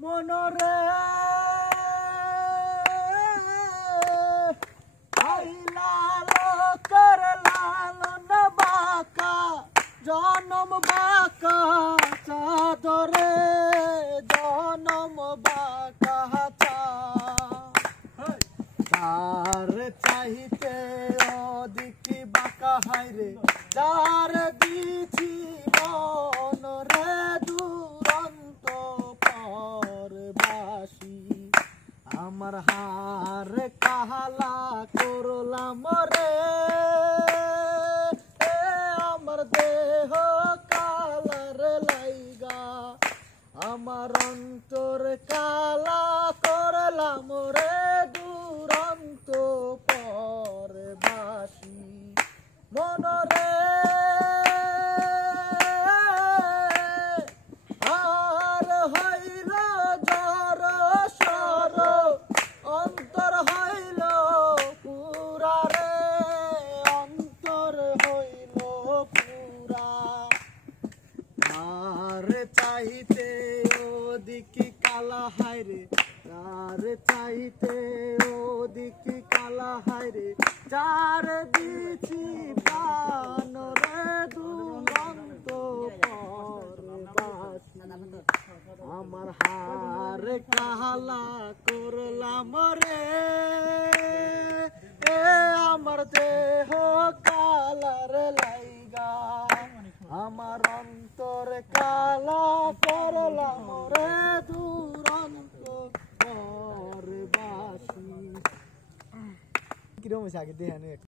মনরে জনম বাঁকা চাদরে জনম বাঁকা চার চাহিতে অদিকে বাঁকা হাইরে যার দিছি মন রে দুরন্ত পরবাসী আমার হার কাহালা করলাম রে দেহ কালার লাইগা আমার অন্তর কালা করলাম রে দুরন্ত পরবাসী মনরে আর হইল জর সর অন্তর হইল পুরা রে অন্তর হইল তার চাইতে ওদিকে কালা হায়রে তার চাইতে ওদিকে কালা হায়রে যার দিছি প্রাণ রে দুরন্ত পরবাসী আমার হার কাহালা করলাম রে আমার দেহ কালার লাইগা আমার অন্তর কালা করলাম রে দুরন্ত পরবাসী কিরকম আগে দেখেন।